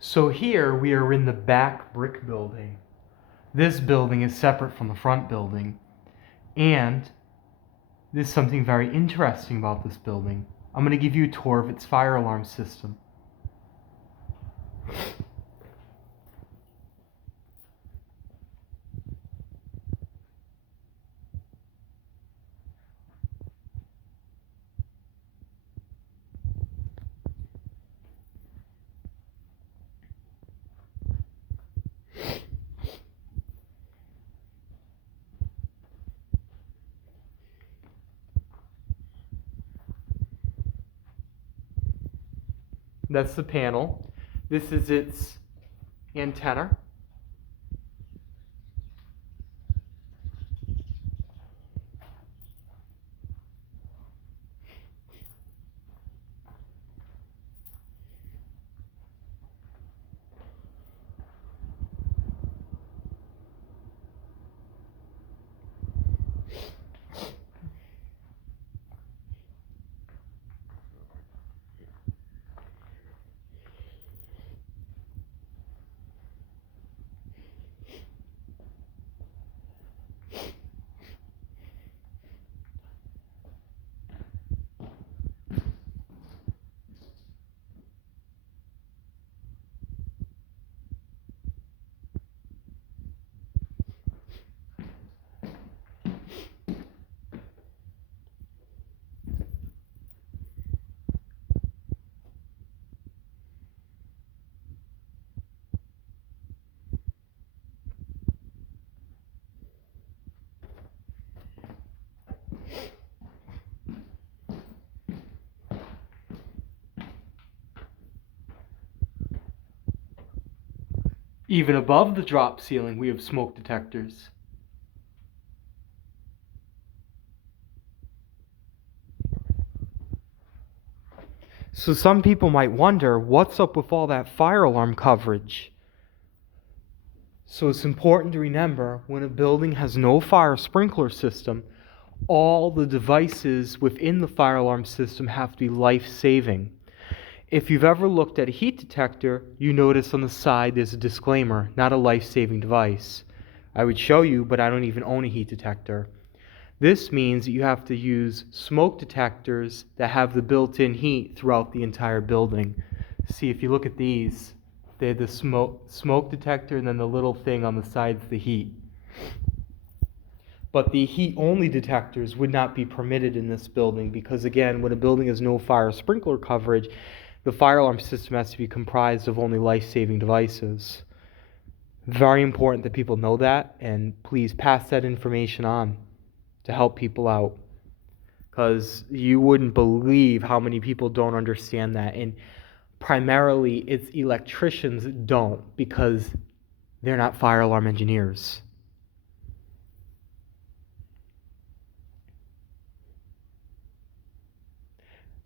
So here we are in the back brick building. This building is separate from the front building. And there's something very interesting about this building. I'm going to give you a tour of its fire alarm system. That's the panel. This is its antenna. Even above the drop ceiling, we have smoke detectors. So some people might wonder, what's up with all that fire alarm coverage? So it's important to remember, when a building has no fire sprinkler system, all the devices within the fire alarm system have to be life-saving. If you've ever looked at a heat detector, you notice on the side there's a disclaimer, not a life-saving device. I would show you, but I don't even own a heat detector. This means that you have to use smoke detectors that have the built-in heat throughout the entire building. See, if you look at these, they're the smoke detector and then the little thing on the side's the heat. But the heat-only detectors would not be permitted in this building because, again, when a building has no fire sprinkler coverage, the fire alarm system has to be comprised of only life-saving devices. Very important that people know that, and please pass that information on to help people out, because you wouldn't believe how many people don't understand that. And primarily it's electricians that don't, because they're not fire alarm engineers.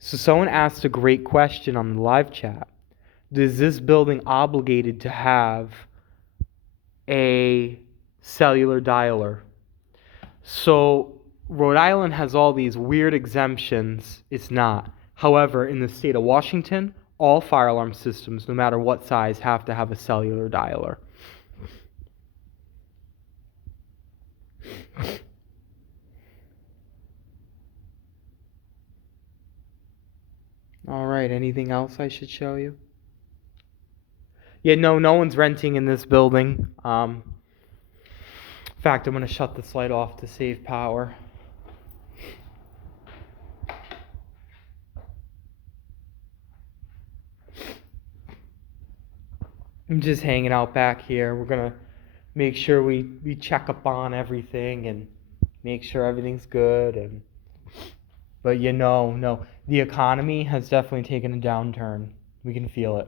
So someone asked a great question on the live chat. Is this building obligated to have a cellular dialer? So Rhode Island has all these weird exemptions. It's not. However, in the state of Washington, all fire alarm systems, no matter what size, have to have a cellular dialer. All right, anything else I should show you? Yeah, no one's renting in this building. In fact, I'm going to shut this light off to save power. I'm just hanging out back here. We're going to make sure we check up on everything and make sure everything's good. But no, the economy has definitely taken a downturn. We can feel it.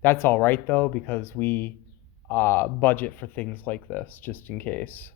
That's all right, though, because we budget for things like this, just in case.